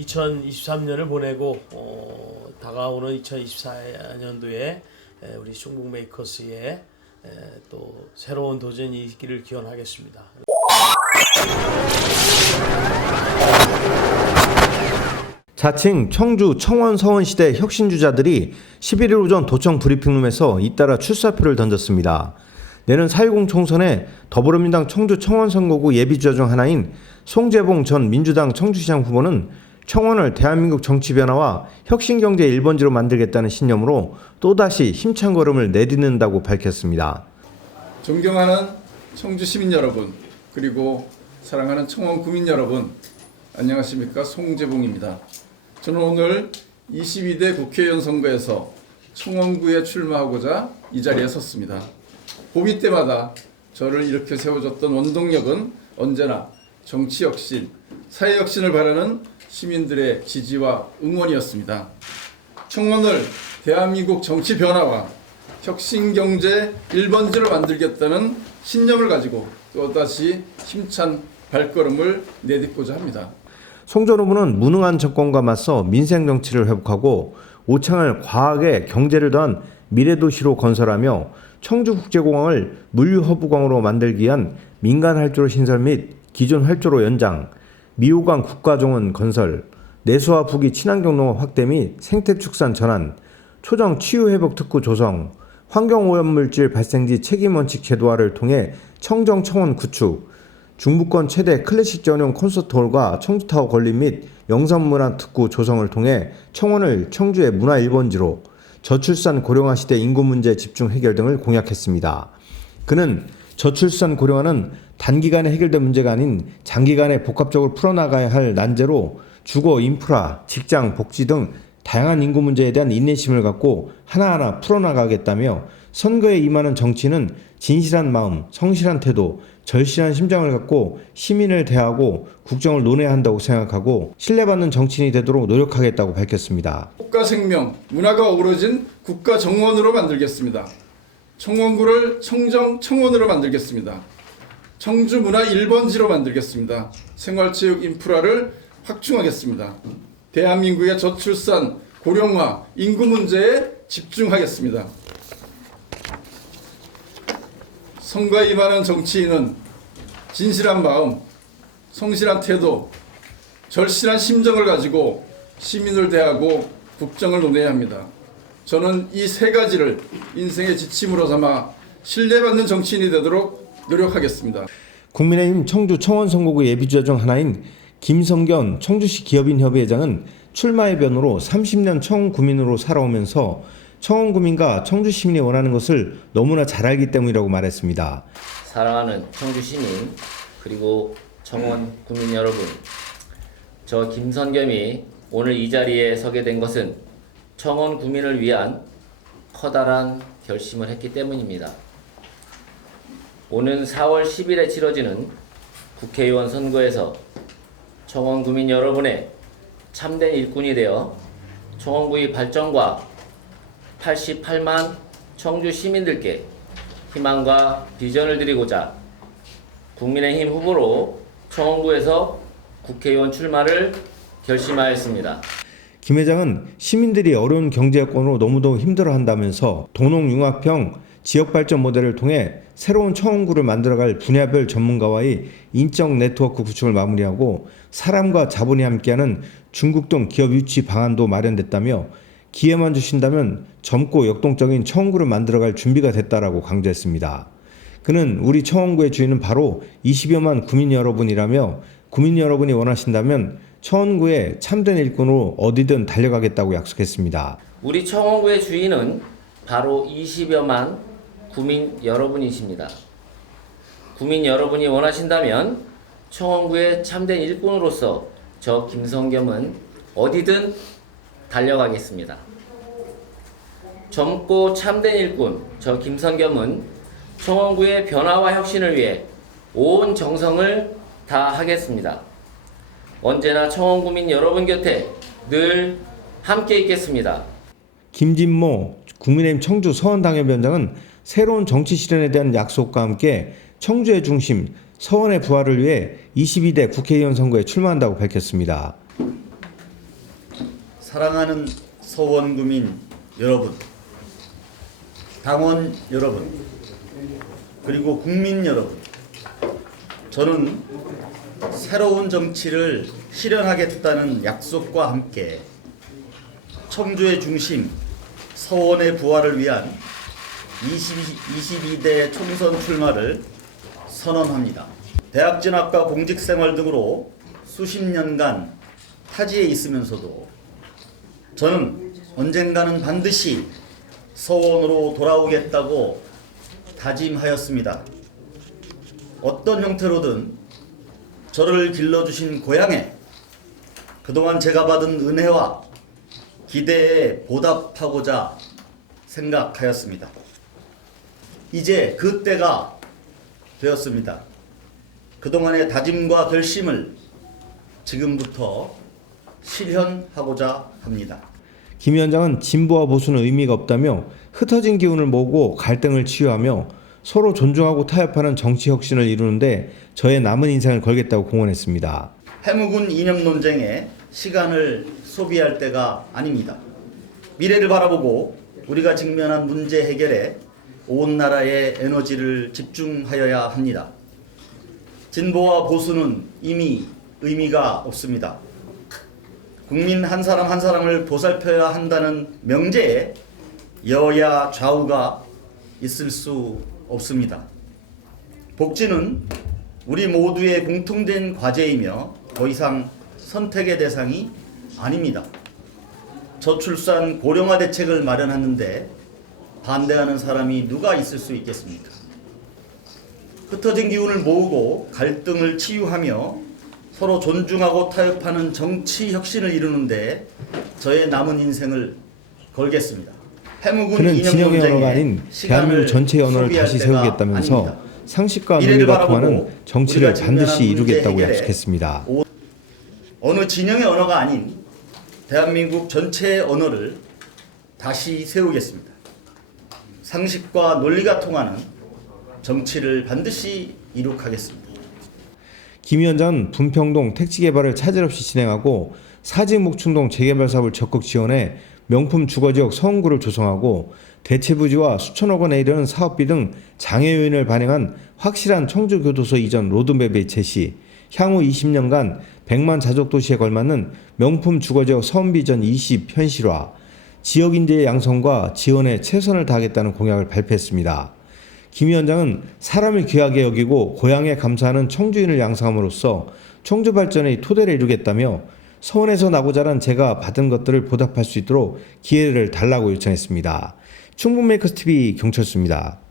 2023년을 보내고 어, 다가오는 2024년도에 우리 충북 메이커스의 에, 또 새로운 도전이 있기를 기원하겠습니다. 자칭 청주 청원 서원시대 혁신주자들이 11일 오전 도청 브리핑룸에서 잇따라 출사표를 던졌습니다. 내년 4.10 총선에 더불어민주당 청주 청원 선거구 예비주자 중 하나인 송재봉 전 민주당 청주시장 후보는 청원을 대한민국 정치 변화와 혁신 경제 1번지로 만들겠다는 신념으로 또다시 힘찬 걸음을 내딛는다고 밝혔습니다. 존경하는 청주 시민 여러분 그리고 사랑하는 청원 구민 여러분 안녕하십니까 송재봉입니다. 저는 오늘 22대 국회의원 선거에서 청원구에 출마하고자 이 자리에 섰습니다. 고비 때마다 저를 이렇게 세워줬던 원동력은 언제나 정치 혁신, 사회 혁신을 바라는 시민들의 지지와 응원이었습니다. 청원을 대한민국 정치 변화와 혁신 경제 1번지로 만들겠다는 신념을 가지고 또다시 힘찬 발걸음을 내딛고자 합니다. 송전 후보는 무능한 정권과 맞서 민생 정치를 회복하고 오창을 과하게 경제를 더한 미래 도시로 건설하며 청주국제공항을 물류 허브광으로 만들기 위한 민간 활주로 신설 및 기존 활주로 연장, 미호강 국가정원 건설, 내수와 북이 친환경 농업 확대 및 생태축산 전환, 초정 치유회복 특구 조성, 환경오염물질 발생지 책임원칙 제도화를 통해 청정청원 구축, 중부권 최대 클래식 전용 콘서트홀과 청주타워 건립 및 영상문화 특구 조성을 통해 청원을 청주의 문화 1번지로 저출산 고령화 시대 인구 문제 집중 해결 등을 공약했습니다. 그는 저출산 고령화는 단기간에 해결될 문제가 아닌 장기간에 복합적으로 풀어나가야 할 난제로 주거, 인프라, 직장, 복지 등 다양한 인구 문제에 대한 인내심을 갖고 하나하나 풀어나가겠다며 선거에 임하는 정치는 진실한 마음, 성실한 태도, 절실한 심장을 갖고 시민을 대하고 국정을 논해야 한다고 생각하고 신뢰받는 정치인이 되도록 노력하겠다고 밝혔습니다. 국가 생명, 문화가 어우러진 국가 정원으로 만들겠습니다. 청원구를 청정 청원으로 만들겠습니다. 청주 문화 1번지로 만들겠습니다. 생활체육 인프라를 확충하겠습니다. 대한민국의 저출산, 고령화, 인구 문제에 집중하겠습니다. 선거에 임하는 정치인은 진실한 마음, 성실한 태도, 절실한 심정을 가지고 시민을 대하고 국정을 논해야 합니다. 저는 이 세 가지를 인생의 지침으로 삼아 신뢰받는 정치인이 되도록 노력하겠습니다. 국민의힘 청주 청원 선거구 예비주자 중 하나인 김성견 청주시 기업인협의회장은 출마의 변호로 30년 청원 구민으로 살아오면서 청원 구민과 청주 시민이 원하는 것을 너무나 잘 알기 때문이라고 말했습니다. 사랑하는 청주 시민 그리고 청원 국민 여러분 저 김선겸이 오늘 이 자리에 서게 된 것은 청원 국민을 위한 커다란 결심을 했기 때문입니다. 오는 4월 10일에 치러지는 국회의원 선거에서 청원 국민 여러분의 참된 일꾼이 되어 청원구의 발전과 88만 청주 시민들께 희망과 비전을 드리고자 국민의힘 후보로 청원구에서 국회의원 출마를 결심하였습니다. 김 회장은 시민들이 어려운 경제 여건으로 너무도 힘들어한다면서 도농융합형 지역발전 모델을 통해 새로운 청원구를 만들어갈 분야별 전문가와의 인적 네트워크 구축을 마무리하고 사람과 자본이 함께하는 중국 등 기업 유치 방안도 마련됐다며 기회만 주신다면 젊고 역동적인 청원구를 만들어갈 준비가 됐다라고 강조했습니다. 그는 우리 청원구의 주인은 바로 20여만 구민 여러분이라며 구민 여러분이 원하신다면 청원구의 참된 일꾼으로 어디든 달려가겠다고 약속했습니다. 우리 청원구의 주인은 바로 20여만 구민 여러분이십니다. 구민 여러분이 원하신다면 청원구의 참된 일꾼으로서 저 김성겸은 어디든 달려가겠습니다. 젊고 참된 일꾼 저 김성겸은 청원구의 변화와 혁신을 위해 온 정성을 다하겠습니다. 언제나 청원구민 여러분 곁에 늘 함께 있겠습니다. 김진모 국민의힘 청주 서원 당협위원장은 새로운 정치 실현에 대한 약속과 함께 청주의 중심 서원의 부활을 위해 22대 국회의원 선거에 출마한다고 밝혔습니다. 사랑하는 서원 구민 여러분, 당원 여러분, 그리고 국민 여러분, 저는 새로운 정치를 실현하겠다는 약속과 함께 청주의 중심 서원의 부활을 위한 20, 22대 총선 출마를 선언합니다. 대학 진학과 공직 생활 등으로 수십 년간 타지에 있으면서도 저는 언젠가는 반드시 서원으로 돌아오겠다고 다짐하였습니다. 어떤 형태로든 저를 길러주신 고향에 그동안 제가 받은 은혜와 기대에 보답하고자 생각하였습니다. 이제 그 때가 되었습니다. 그동안의 다짐과 결심을 지금부터 실현하고자 합니다. 김 위원장은 진보와 보수는 의미가 없다며 흩어진 기운을 모으고 갈등을 치유하며 서로 존중하고 타협하는 정치 혁신을 이루는데 저의 남은 인생을 걸겠다고 공언했습니다. 해묵은 이념 논쟁에 시간을 소비할 때가 아닙니다. 미래를 바라보고 우리가 직면한 문제 해결에 온 나라의 에너지를 집중하여야 합니다. 진보와 보수는 이미 의미가 없습니다. 국민 한 사람 한 사람을 보살펴야 한다는 명제에 여야 좌우가 있을 수 없습니다. 복지는 우리 모두의 공통된 과제이며 더 이상 선택의 대상이 아닙니다. 저출산 고령화 대책을 마련하는데 반대하는 사람이 누가 있을 수 있겠습니까? 흩어진 기운을 모으고 갈등을 치유하며 서로 존중하고 타협하는 정치 혁신을 이루는데 저의 남은 인생을 걸겠습니다. 그는 진영의 언어가 아닌 대한민국 전체의 언어를 다시 세우겠다면서 아닙니다. 상식과 논리가 통하는 정치를 반드시 이루겠다고 약속했습니다. 어느 진영의 언어가 아닌 대한민국 전체의 언어를 다시 세우겠습니다. 상식과 논리가 통하는 정치를 반드시 이룩하겠습니다. 김 위원장은 분평동 택지 개발을 차질 없이 진행하고 사직 목충동 재개발 사업을 적극 지원해 명품 주거지역 서원구를 조성하고 대체부지와 수천억 원에 이르는 사업비 등 장애 요인을 반영한 확실한 청주교도소 이전 로드맵의 제시, 향후 20년간 100만 자족 도시에 걸맞는 명품 주거지역 서원비전 20 현실화, 지역 인재의 양성과 지원에 최선을 다하겠다는 공약을 발표했습니다. 김 위원장은 사람을 귀하게 여기고 고향에 감사하는 청주인을 양성함으로써 청주 발전의 토대를 이루겠다며 서원에서 나고 자란 제가 받은 것들을 보답할 수 있도록 기회를 달라고 요청했습니다. 충북메이커스 TV 경철수입니다.